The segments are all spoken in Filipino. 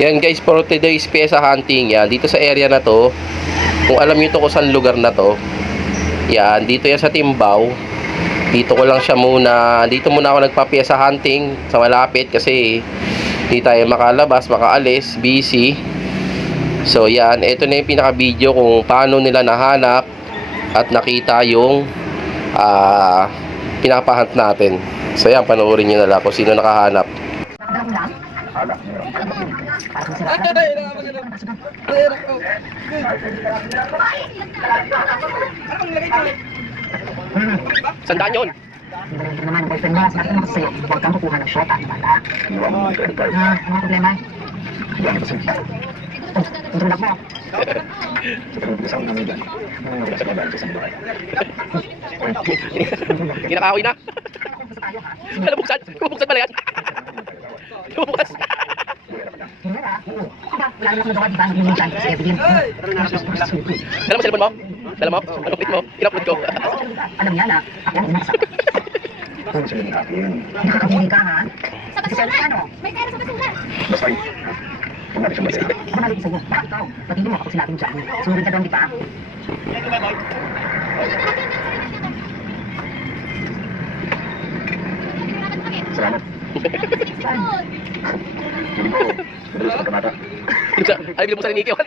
Yan guys, for today's pyesa hunting, yan, dito sa area na to, kung alam nyo to kung saan lugar na to, yan, dito yan sa Timbao. Dito ko lang siya muna, dito muna ako nagpa-pyesa hunting sa malapit kasi hindi tayo makalabas, makaalis, busy. So yan, ito na yung pinaka-video kung paano nila nahanap at nakita yung pinapahunt natin. So yan, panoorin nyo na lang kung sino nakahanap. Sandaan yun. Naman boyfriend mo, sabi mo sa'yo, huwag kang kukuha ng shota, bala. Ano problema? Intulak mo. Kinakahoy na. Nabuksan. Nabuksan pala yan. Nabuksan. Wala naman magawa, di ba? Hindi mo dyan kasi Evelyn. Dala mo cellphone mo? Dala mo? Ano click mo? In-upload ko. Alam niya na, ako ang inasa. Nakakabuli ka, ha? Sa basura, ano? May pera sa basura. Bumalik sa'yo. Bakit ikaw? Pati mo kapag sinabing dyan. Sumunod ka doon, di ba? Salamat. Ay, bilhin mo sa rin Nikki. Ay,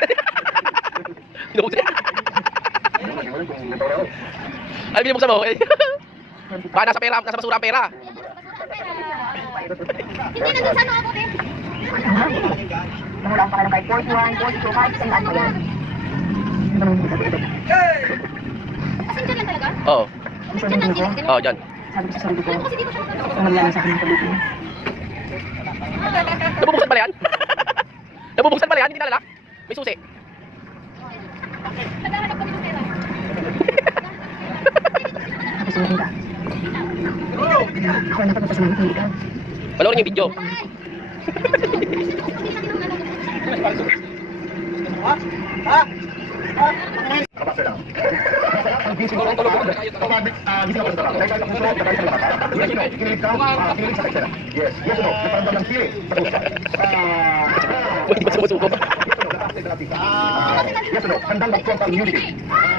bilhin mo sa mo. Baka nasa pera, nasa basura ang pera. Hindi na sa ano ako, Ben. Namula ang pangalan kahit 41, 42, kahit isang daan pa yan. Asan dyan lang talaga? Oo. Dyan lang, dyan. Oo, dyan. Sabi ko sa sarili ko, Kasi di ko siya ang nagyan sa akin ng kalutin. Nabubuksan pala yan? Nabubuksan pala yan? Hindi nalala? May susi. naghahanap kami ng pera. Tapos sumunod ka. Ako ang napapunta sa mga hindi ka. Panoorin yung video. Hindi ba sumusuko?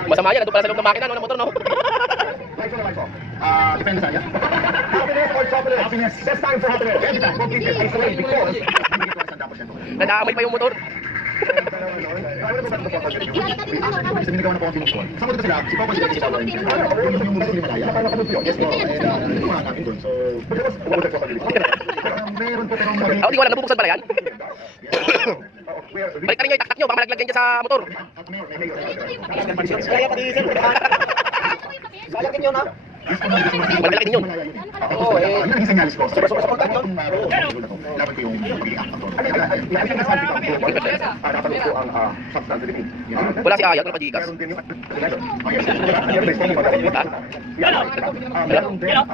Masama yan, nandun pala sa loob ng makina, no, ng motor, no? Depende sa kanya. Happiness or chocolate? Happiness. Best time for happiness. Every time. Go keep it. I swear because Nadaamoy pa yung motor. Sininigaw na po ang sinusuan. Sama dito sila. Si Papa sila sa Papa. Yung muna sila malaya. Yes po. Tumulungan namin dun. So, pagkakas po sa pagkakas. Meron po pero Ako di ko alam, nabubuksan pala yan. Balik na rin yung itaktak nyo, baka malaglag yan dyan sa motor. Kaya pati sir. Sayang din yun ha. Malaglag din yun. Oo, yun ang sinyalis ko. Sa pagkat yun, dapat ko yung pag-i-act ako. Dapat ko ang substance limit. Wala si Ayag, wala pa Gigas. Meron din yung...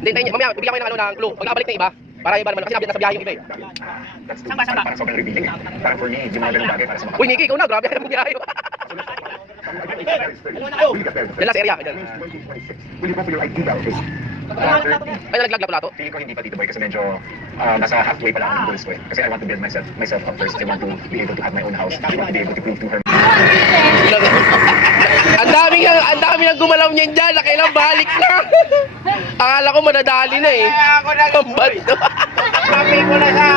Hindi, tayo, mamaya, bigyan ko ng ano ng clue. Pag nakabalik na iba, para iba naman, kasi sabi nasa biyahe yung iba eh. Parang sobrang revealing. Parang for me, di mga ganun bagay para sa mga... Uy, Nikki, ikaw na, grabe, ang biyahe. Yan lang sa area. Yan. Will you go for your ID validation? Ay, nalaglag na pala to. Feeling ko hindi pa dito boy kasi medyo nasa halfway pa lang ang goals ko eh. Kasi I want to build myself up first. I want to be able to have my own house. I want to be able to prove to her. Ang dami nang gumalaw niyan dyan, nakailang balik na. Akala ko manadali na eh. Ang bad to. Sabi ko na sa